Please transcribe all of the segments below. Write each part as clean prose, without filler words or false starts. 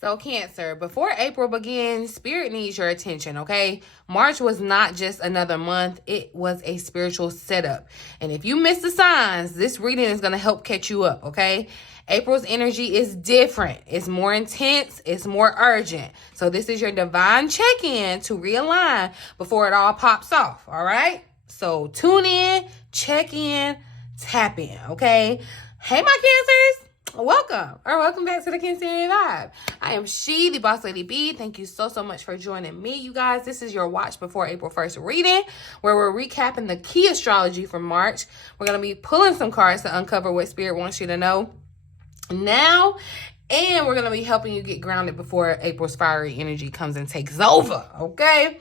So Cancer, before April begins, Spirit needs your attention, okay? March was not just another month. It was a spiritual setup. And if you miss the signs, this reading is going to help catch you up, okay? April's energy is different. It's more intense. It's more urgent. So this is your divine check-in to realign before it all pops off, all right? So tune in, check in, tap in, okay? Hey, my Cancers. Welcome back to the Cancerian Vibe. I am She, the Boss Lady B. Thank you so much for joining me, you guys. This is your watch before April 1st reading, where we're recapping the key astrology for March. We're going to be pulling some cards to uncover what Spirit wants you to know now, and we're going to be helping you get grounded before April's fiery energy comes and takes over, okay?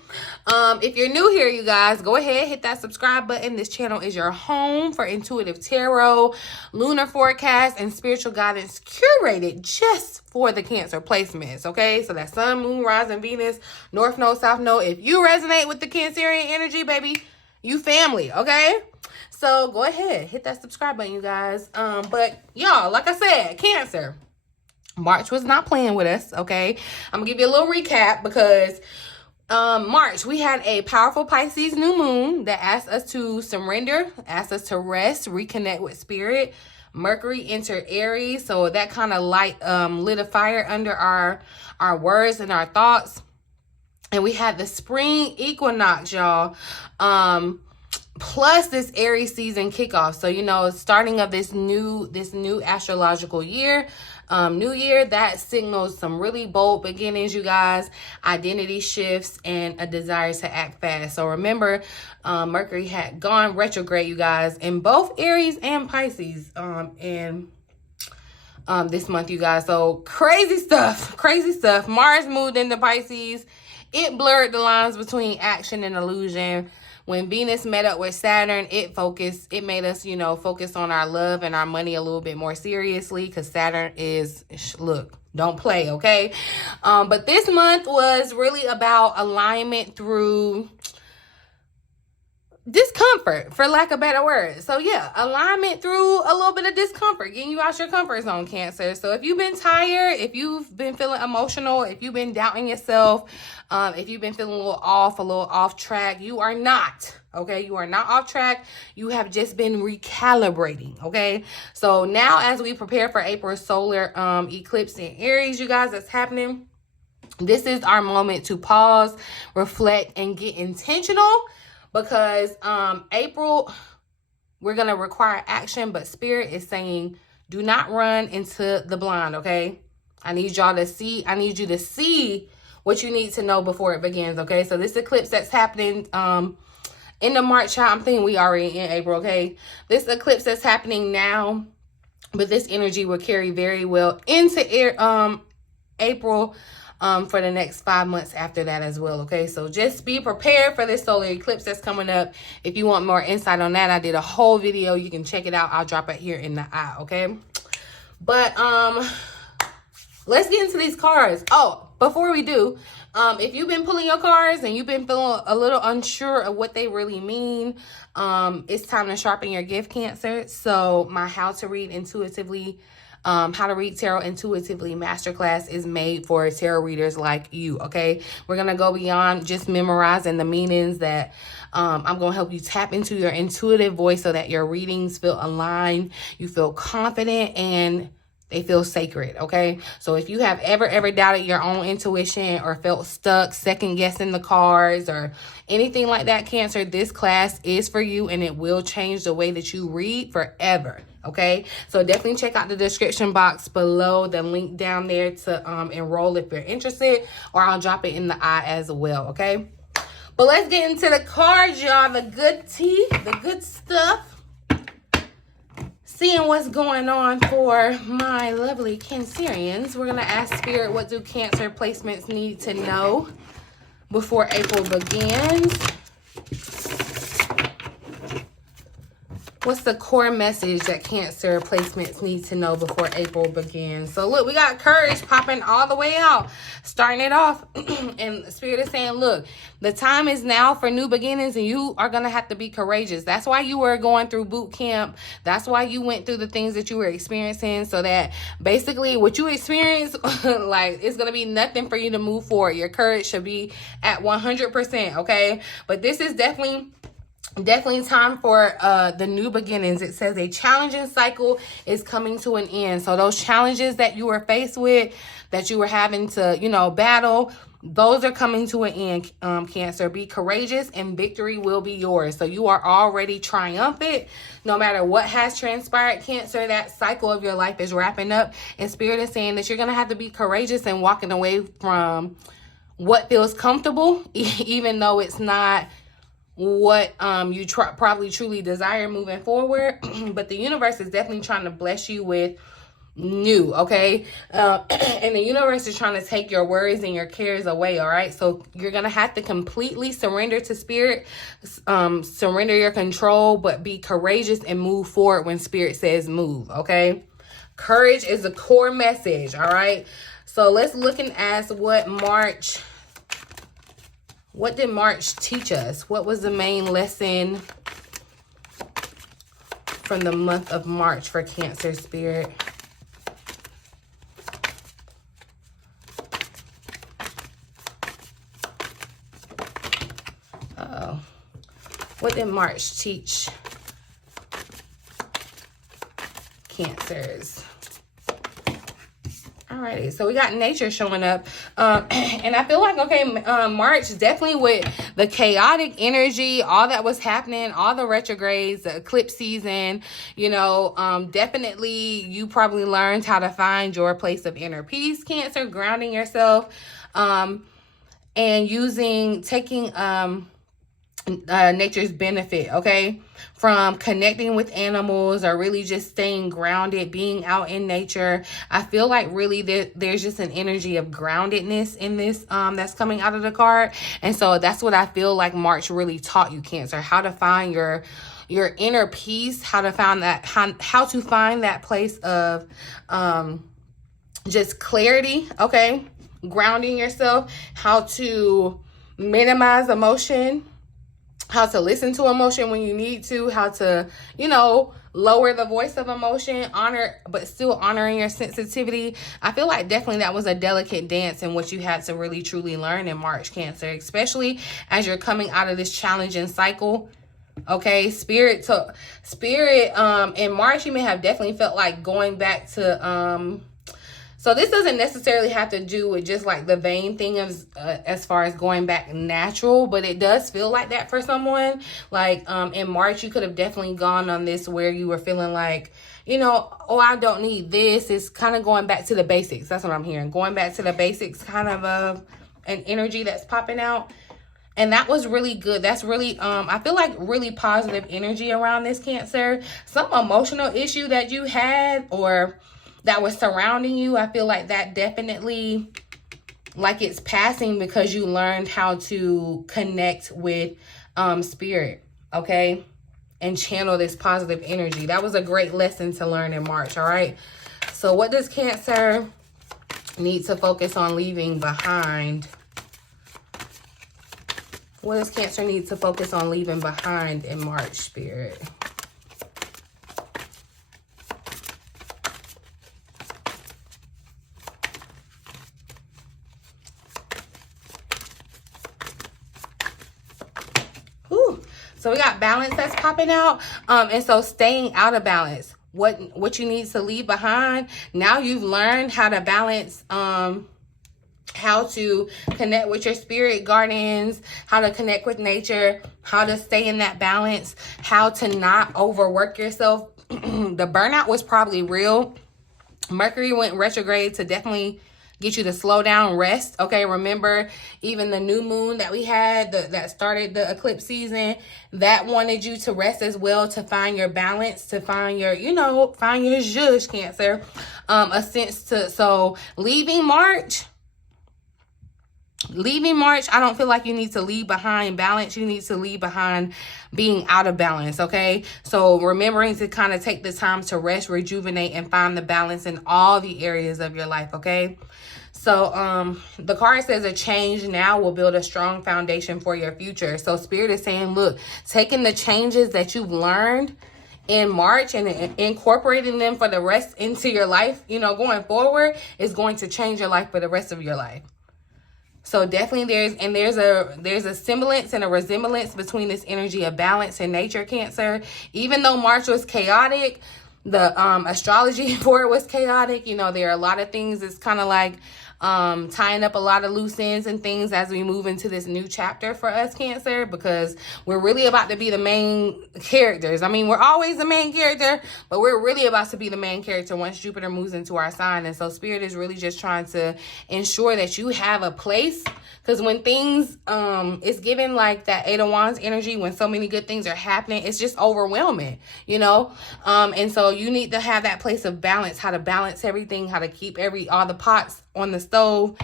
If you're new here, you guys, go ahead, hit that subscribe button. This channel is your home for intuitive tarot, lunar forecast, and spiritual guidance curated just for the Cancer placements, okay? So that's Sun, Moon, Rising, Venus, North Node, South Node. If you resonate with the Cancerian energy, baby, you family, okay? So go ahead, hit that subscribe button, you guys. But y'all, like I said, Cancer, March was not playing with us, okay? I'm gonna give you a little recap because March, we had a powerful Pisces new moon that asked us to surrender, asked us to rest, reconnect with Spirit. Mercury entered Aries, so that kind of lit a fire under our words and our thoughts. And we had the spring equinox, y'all. Plus this Aries season kickoff. So, you know, starting of this new astrological year, new year, that signals some really bold beginnings, you guys, identity shifts, and a desire to act fast. So remember, Mercury had gone retrograde, you guys, in both Aries and Pisces in this month, you guys. So crazy stuff. Mars moved into Pisces. It blurred the lines between action and illusion. When Venus met up with Saturn, it made us, you know, focus on our love and our money a little bit more seriously, because Saturn is, look, don't play, okay? But this month was really about alignment through discomfort, for lack of better words. So yeah, alignment through a little bit of discomfort, getting you out your comfort zone, Cancer. So if you've been tired, if you've been feeling emotional, if you've been doubting yourself, if you've been feeling a little off track, you are not, okay? You are not off track. You have just been recalibrating, okay? So now as we prepare for April's solar eclipse in Aries, you guys, that's happening, this is our moment to pause, reflect, and get intentional. Because April, we're going to require action, but Spirit is saying, do not run into the blind, okay? I need you to see what you need to know before it begins, okay? So this eclipse that's happening in the March, I'm thinking we already in April, okay? This eclipse that's happening now, but this energy will carry very well into April, for the next 5 months after that as well, okay? So just be prepared for this solar eclipse that's coming up. If you want more insight on that, I did a whole video. You can check it out. I'll drop it here in the eye, okay? But let's get into these cards. Oh, before we do, if you've been pulling your cards and you've been feeling a little unsure of what they really mean, it's time to sharpen your gift, Cancer. So my How to Read Tarot Intuitively Masterclass is made for tarot readers like you, okay? We're going to go beyond just memorizing the meanings that I'm going to help you tap into your intuitive voice so that your readings feel aligned, you feel confident, and they feel sacred, okay? So if you have ever doubted your own intuition or felt stuck second guessing the cards or anything like that, Cancer, this class is for you, and it will change the way that you read forever, okay? So definitely check out the description box below, the link down there to enroll if you're interested, or I'll drop it in the eye as well, okay? But let's get into the cards, y'all. The good tea, the good stuff. Seeing what's going on for my lovely Cancerians, we're going to ask Spirit, what do Cancer placements need to know before April begins? What's the core message that Cancer placements need to know before April begins? So look, we got courage popping all the way out, starting it off. And Spirit is saying, look, the time is now for new beginnings, and you are going to have to be courageous. That's why you were going through boot camp. That's why you went through the things that you were experiencing, so that basically what you experience, like, it's going to be nothing for you to move forward. Your courage should be at 100%, okay? But this is definitely time for the new beginnings. It says a challenging cycle is coming to an end. So those challenges that you were faced with, that you were having to, you know, battle, those are coming to an end, Cancer. Be courageous and victory will be yours. So you are already triumphant. No matter what has transpired, Cancer, that cycle of your life is wrapping up. And Spirit is saying that you're going to have to be courageous and walking away from what feels comfortable, even though it's not what you probably truly desire moving forward. But the universe is definitely trying to bless you with new, okay? And the universe is trying to take your worries and your cares away, all right? So you're gonna have to completely surrender to Spirit, surrender your control, but be courageous and move forward when Spirit says move, okay? Courage is a core message, all right? So let's look at what did March teach us? What was the main lesson from the month of March for Cancer, Spirit? Uh-oh. What did March teach Cancers? Alrighty, so we got nature showing up. And I feel like, okay, March, definitely with the chaotic energy, all that was happening, all the retrogrades, the eclipse season, you know, definitely you probably learned how to find your place of inner peace, Cancer, grounding yourself, and taking nature's benefit, okay, from connecting with animals, or really just staying grounded, being out in nature. I feel like really there's just an energy of groundedness in this that's coming out of the card. And so that's what I feel like March really taught you, Cancer, how to find your inner peace, how to find that, how to find that place of just clarity, okay, grounding yourself, how to minimize emotion, how to listen to emotion when you need to, how to, you know, lower the voice of emotion, but still honoring your sensitivity. I feel like definitely that was a delicate dance in what you had to really truly learn in March, Cancer, especially as you're coming out of this challenging cycle. Okay, Spirit, in March, you may have definitely felt like going back to, so this doesn't necessarily have to do with just like the vain thing of, as far as going back natural, but it does feel like that for someone. Like in March, you could have definitely gone on this where you were feeling like, you know, oh, I don't need this. It's kind of going back to the basics. That's what I'm hearing. Going back to the basics, kind of an energy that's popping out. And that was really good. That's really, I feel like really positive energy around this, Cancer. Some emotional issue that you had or that was surrounding you, I feel like that definitely, like, it's passing because you learned how to connect with Spirit, okay? And channel this positive energy. That was a great lesson to learn in March, all right? So what does Cancer need to focus on leaving behind? What does Cancer need to focus on leaving behind in March, Spirit? So we got balance that's popping out. And so staying out of balance, what you need to leave behind. Now you've learned how to balance, how to connect with your spirit guardians, how to connect with nature, how to stay in that balance, how to not overwork yourself. The burnout was probably real. Mercury went retrograde to definitely get you to slow down, rest. Okay, remember even the new moon that we had that started the eclipse season, that wanted you to rest as well, to find your balance, to find your, you know, find your 𝐽𝙠, Cancer. So leaving March, Leaving March, I don't feel like you need to leave behind balance. You need to leave behind being out of balance, okay? So remembering to kind of take the time to rest, rejuvenate, and find the balance in all the areas of your life, okay? So the card says a change now will build a strong foundation for your future. So Spirit is saying, look, taking the changes that you've learned in March and incorporating them for the rest into your life, you know, going forward, is going to change your life for the rest of your life. So definitely there's a semblance and a resemblance between this energy of balance and nature, Cancer. Even though March was chaotic, the astrology for it was chaotic. You know, there are a lot of things. It's kind of like tying up a lot of loose ends and things as we move into this new chapter for us, Cancer, because we're really about to be the main characters. I mean, we're always the main character, but we're really about to be the main character once Jupiter moves into our sign. And so Spirit is really just trying to ensure that you have a place, because when things, it's given like that Eight of Wands energy, when so many good things are happening, it's just overwhelming, you know? And so you need to have that place of balance, how to balance everything, how to keep all the pots on the stove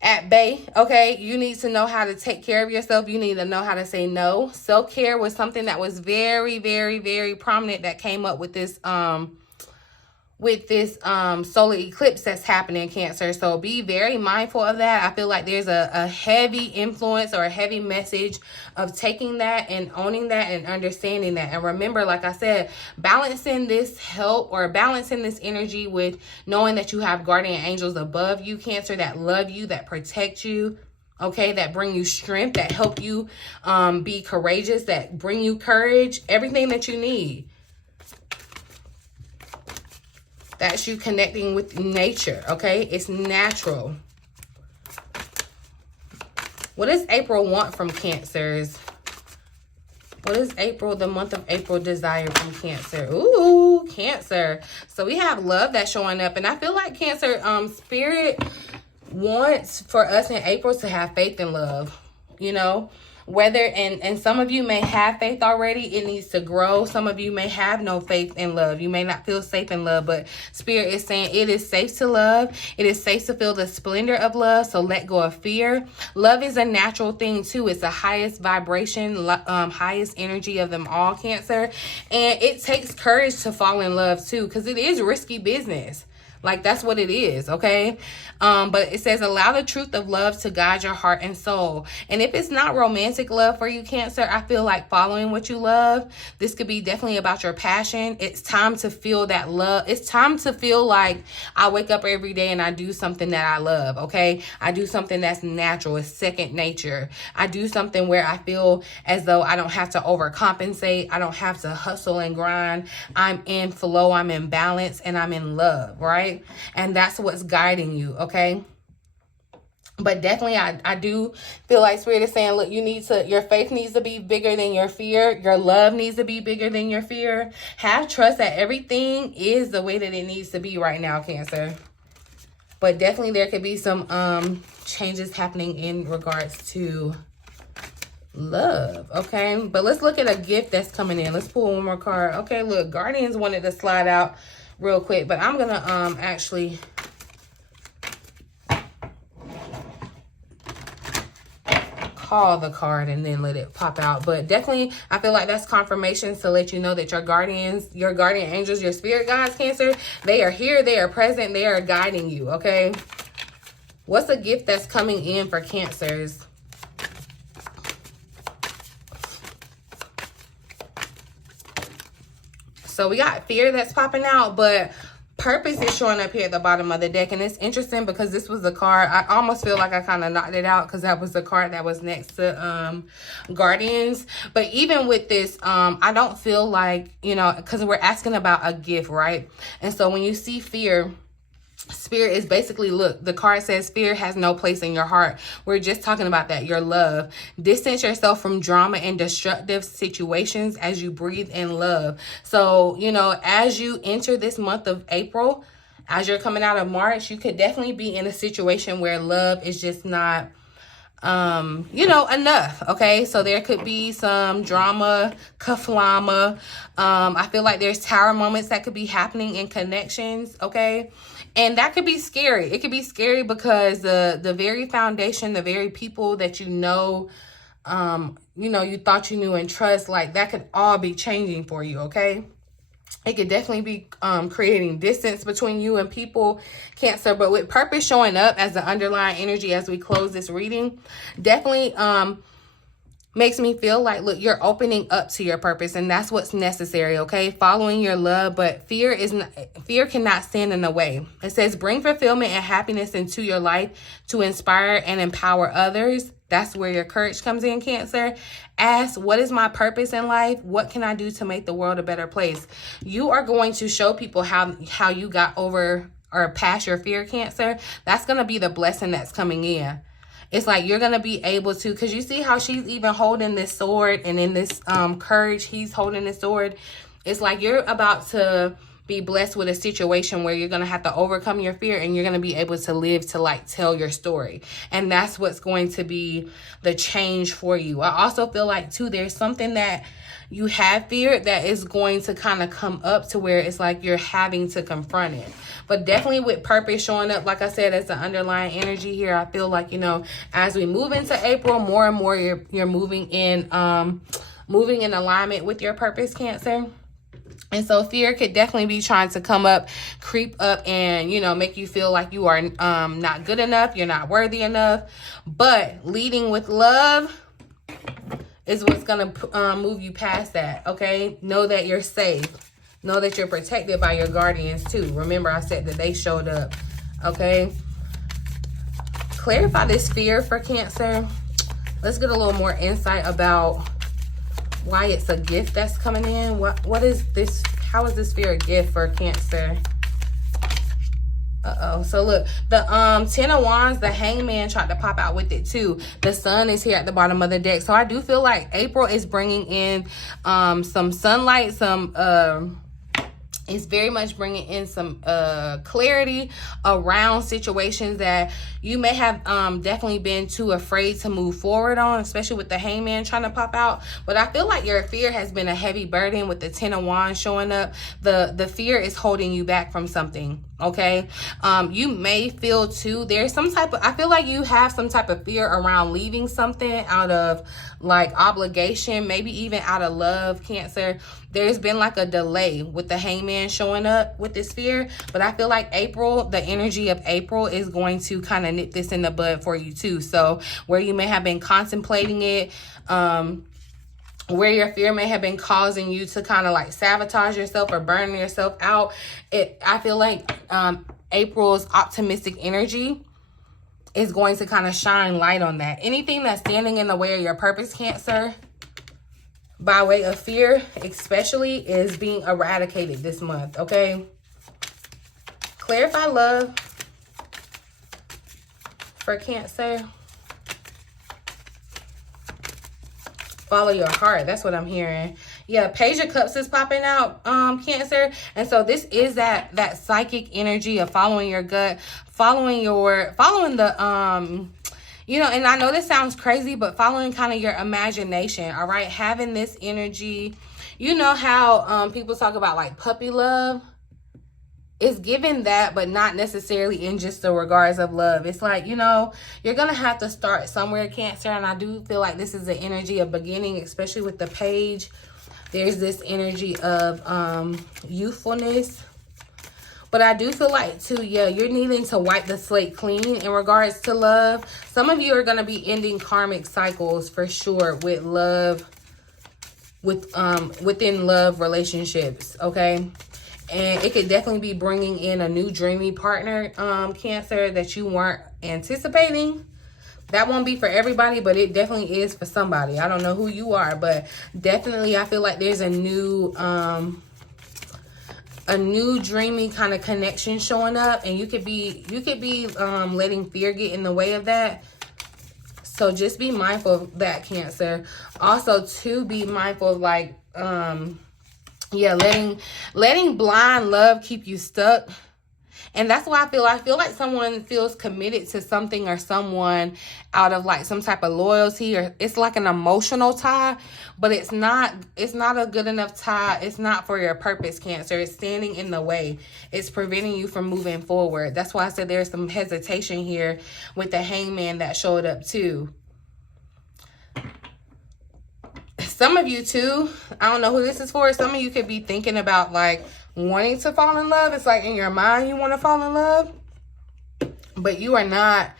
at bay, okay? You need to know how to take care of yourself. You need to know how to say no. Self-care was something that was very, very, very prominent that came up with this solar eclipse that's happening, Cancer. So be very mindful of that. I feel like there's a heavy influence or a heavy message of taking that and owning that and understanding that. And remember, like I said, balancing this help or balancing this energy with knowing that you have guardian angels above you, Cancer, that love you, that protect you, okay, that bring you strength, that help you be courageous, that bring you courage, everything that you need. That's you connecting with nature, okay? It's natural. What does April want from Cancers? What does April, the month of April, desire from Cancer? Ooh, Cancer. So we have love that's showing up. And I feel like Cancer, Spirit wants for us in April to have faith and love, you know? Whether, and some of you may have faith already, it needs to grow. Some of you may have no faith in love. You may not feel safe in love, but Spirit is saying it is safe to love. It is safe to feel the splendor of love, so let go of fear. Love is a natural thing too. It's the highest vibration, highest energy of them all, Cancer. And it takes courage to fall in love too, because it is risky business. Like, that's what it is, okay? But it says, allow the truth of love to guide your heart and soul. And if it's not romantic love for you, Cancer, I feel like following what you love, this could be definitely about your passion. It's time to feel that love. It's time to feel like I wake up every day and I do something that I love, okay? I do something that's natural. It's second nature. I do something where I feel as though I don't have to overcompensate. I don't have to hustle and grind. I'm in flow. I'm in balance, and I'm in love, right? And that's what's guiding you, okay? But definitely, I do feel like Spirit is saying, look, your faith needs to be bigger than your fear. Your love needs to be bigger than your fear. Have trust that everything is the way that it needs to be right now, Cancer. But definitely there could be some changes happening in regards to love, okay? But let's look at a gift that's coming in. Let's pull one more card. Okay, look, Guardians wanted to slide out real quick, but I'm gonna actually call the card and then let it pop out. But definitely I feel like that's confirmation to let you know that your guardians, your guardian angels, your spirit guides, Cancer, they are here, they are present, they are guiding you, okay? What's a gift that's coming in for Cancers? So we got fear that's popping out, but purpose is showing up here at the bottom of the deck. And it's interesting because this was the card. I almost feel like I kind of knocked it out because that was the card that was next to Guardians. But even with this, I don't feel like, you know, because we're asking about a gift, right? And so when you see fear, Spirit is basically, look, the card says fear has no place in your heart. We're just talking about that, your love. Distance yourself from drama and destructive situations as you breathe in love. So, you know, as you enter this month of April, as you're coming out of March, you could definitely be in a situation where love is just not, you know, enough, okay? So there could be some drama, kaflama. I feel like there's tower moments that could be happening in connections, okay? And that could be scary. It could be scary because the very foundation, the very people that you know, you thought you knew and trust, like that could all be changing for you, okay? It could definitely be creating distance between you and people, Cancer. But with purpose showing up as the underlying energy as we close this reading, definitely makes me feel like, look, you're opening up to your purpose, and that's what's necessary, okay? Following your love, but fear cannot stand in the way. It says, bring fulfillment and happiness into your life to inspire and empower others. That's where your courage comes in, Cancer. Ask, what is my purpose in life? What can I do to make the world a better place? You are going to show people how you got over or past your fear, Cancer. That's going to be the blessing that's coming in. It's like you're going to be able to, because you see how she's even holding this sword, and in this courage, he's holding this sword. It's like you're about to be blessed with a situation where you're going to have to overcome your fear, and you're going to be able to live to like tell your story. And that's what's going to be the change for you. I also feel like too, there's something that you have feared that is going to kind of come up to where it's like you're having to confront it. But definitely with purpose showing up, like I said, as the underlying energy here, I feel like, as we move into April, more and more you're moving in alignment with your purpose, Cancer. And so fear could definitely be trying to come up, creep up, and, make you feel like you are not good enough, you're not worthy enough. But leading with love is what's going to move you past that, okay? Know that you're safe. Know that you're protected by your guardians, too. Remember, I said that they showed up, okay? Clarify this fear for Cancer. Let's get a little more insight about why it's a gift that's coming in. What is this? How is this fear a gift for Cancer? So look, the 10 of Wands, the Hangman tried to pop out with it too. The Sun is here at the bottom of the deck. So I do feel like April is bringing in some sunlight, it's very much bringing in some clarity around situations that you may have definitely been too afraid to move forward on, especially with the Hangman trying to pop out. But I feel like your fear has been a heavy burden with the 10 of Wands showing up. The fear is holding you back from something, okay? You may feel too, there's some type of, I feel like you have some type of fear around leaving something out of like obligation, maybe even out of love, Cancer. There's been like a delay with the Hangman showing up with this fear, but I feel like April, the energy of April is going to kind of nip this in the bud for you too. So where you may have been contemplating it, where your fear may have been causing you to kind of like sabotage yourself or burn yourself out, I feel like April's optimistic energy is going to kind of shine light on that. Anything that's standing in the way of your purpose, Cancer, by way of fear especially, is being eradicated this month, okay? Clarify love for Cancer. Follow your heart. That's what I'm hearing. Yeah, Page of Cups is popping out, Cancer. And so this is that psychic energy of following your gut, following the and I know this sounds crazy, but following kind of your imagination, all right? Having this energy, how people talk about like puppy love? It's given that, but not necessarily in just the regards of love. It's like, you're going to have to start somewhere, Cancer. And I do feel like this is the energy of beginning, especially with the Page. There's this energy of youthfulness. But I do feel like, too, yeah, you're needing to wipe the slate clean in regards to love. Some of you are going to be ending karmic cycles for sure with love, within love relationships, okay? And it could definitely be bringing in a new dreamy partner, Cancer, that you weren't anticipating. That won't be for everybody, but it definitely is for somebody. I don't know who you are, but definitely I feel like there's a new dreamy kind of connection showing up, and you could be letting fear get in the way of that. So just be mindful of that, Cancer. Also, to be mindful of like letting blind love keep you stuck. And that's why I feel like someone feels committed to something or someone out of like some type of loyalty, or it's like an emotional tie, but it's not a good enough tie. It's not for your purpose, Cancer. It's standing in the way. It's preventing you from moving forward. That's why I said there's some hesitation here with the Hangman that showed up too. Some of you too, I don't know who this is for. Some of you could be thinking about like wanting to fall in love. It's like in your mind you want to fall in love, but you are not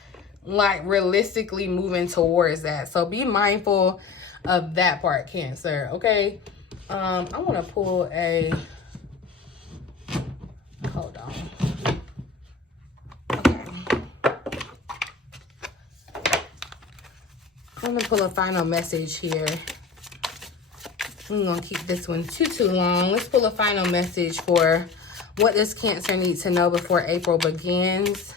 like realistically moving towards that. So be mindful of that part, Cancer. Okay. I want to pull a, hold on. Okay. I'm going to pull a final message here. I'm going to keep this one too long. Let's pull a final message for what does Cancer need to know before April begins.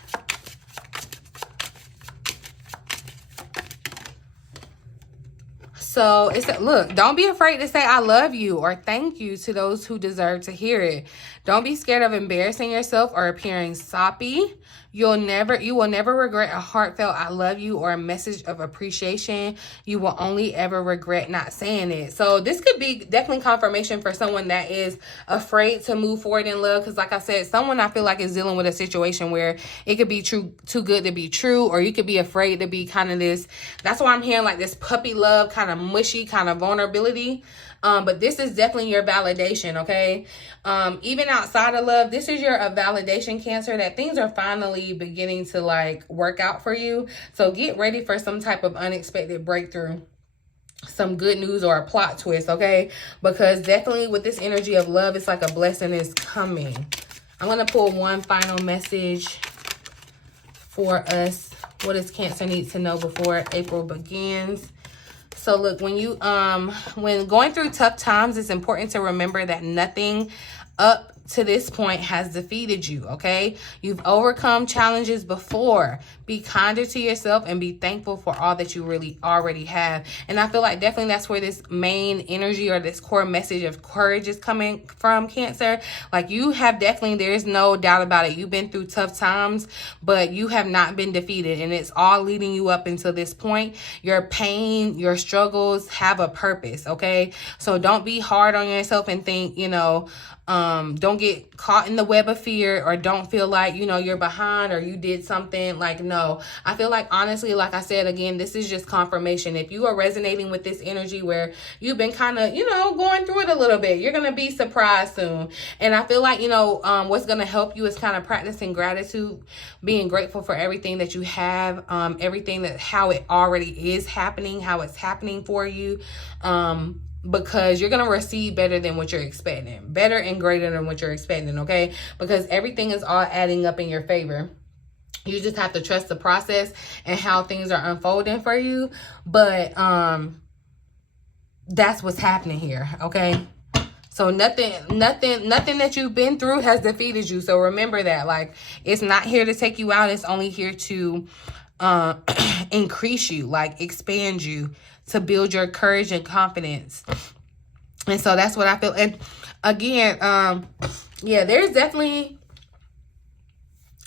So it's look, don't be afraid to say I love you or thank you to those who deserve to hear it. Don't be scared of embarrassing yourself or appearing soppy. You will never regret a heartfelt I love you or a message of appreciation. You will only ever regret not saying it. So this could be definitely confirmation for someone that is afraid to move forward in love. Because like I said, someone I feel like is dealing with a situation where it could be too good to be true, or you could be afraid to be kind of this. That's why I'm hearing like this puppy love, kind of mushy, kind of vulnerability. But this is definitely your validation, okay? Even outside of love, this is your validation, Cancer, that things are finally beginning to like work out for you. So get ready for some type of unexpected breakthrough, some good news or a plot twist, okay? Because definitely with this energy of love, it's like a blessing is coming. I'm going to pull one final message for us. What does Cancer need to know before April begins? So look, when going through tough times, it's important to remember that nothing up to this point has defeated you, okay? You've overcome challenges before. Be kinder to yourself and be thankful for all that you really already have. And I feel like definitely that's where this main energy or this core message of courage is coming from, Cancer. Like you have definitely, there's no doubt about it. You've been through tough times, but you have not been defeated. And it's all leading you up until this point. Your pain, your struggles have a purpose, okay? So don't be hard on yourself and think, don't get caught in the web of fear, or don't feel like, you're behind or you did something. Like, no, I feel like, honestly, like I said, again, this is just confirmation. If you are resonating with this energy where you've been kind of, going through it a little bit, you're going to be surprised soon. And I feel like, what's going to help you is kind of practicing gratitude, being grateful for everything that you have, everything how it already is happening, how it's happening for you. Because you're going to receive better than what you're expecting, better and greater than what you're expecting, okay? Because everything is all adding up in your favor. You just have to trust the process and how things are unfolding for you. But that's what's happening here, okay? So nothing that you've been through has defeated you. So remember that, like, it's not here to take you out. It's only here to increase you, like expand you, to build your courage and confidence. And so that's what I feel. And again, yeah, there's definitely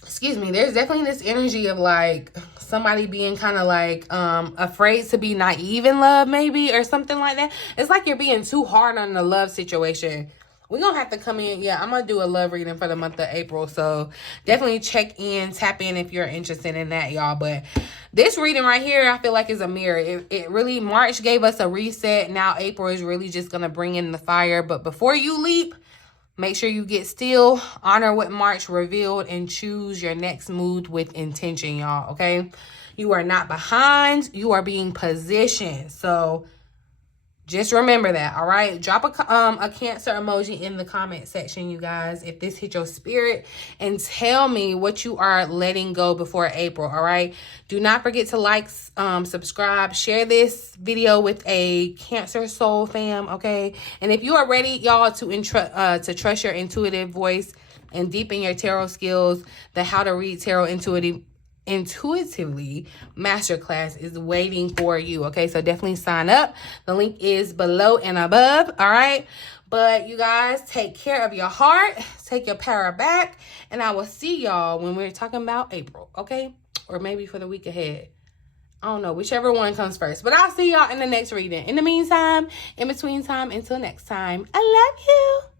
this energy of like somebody being kind of like afraid to be naive in love, maybe, or something like that. It's like you're being too hard on the love situation. We're going to have to come in. Yeah, I'm going to do a love reading for the month of April. So definitely check in, tap in if you're interested in that, y'all. But this reading right here, I feel like is a mirror. It really, March gave us a reset. Now April is really just going to bring in the fire. But before you leap, make sure you get still, honor what March revealed, and choose your next move with intention, y'all, okay? You are not behind. You are being positioned. So just remember that, all right? Drop a Cancer emoji in the comment section, you guys, if this hit your spirit, and tell me what you are letting go before April, all right? Do not forget to like, subscribe, share this video with a Cancer soul fam, okay? And if you are ready, y'all, to trust your intuitive voice and deepen your tarot skills, the How to Read Tarot Intuitively masterclass is waiting for you, okay? So definitely sign up. The link is below and above, all right? But you guys, take care of your heart. Take your power back. And I will see y'all when we're talking about April, okay? Or maybe for the week ahead. I don't know, whichever one comes first. But I'll see y'all in the next reading. In the meantime, in between time, until next time, I love you.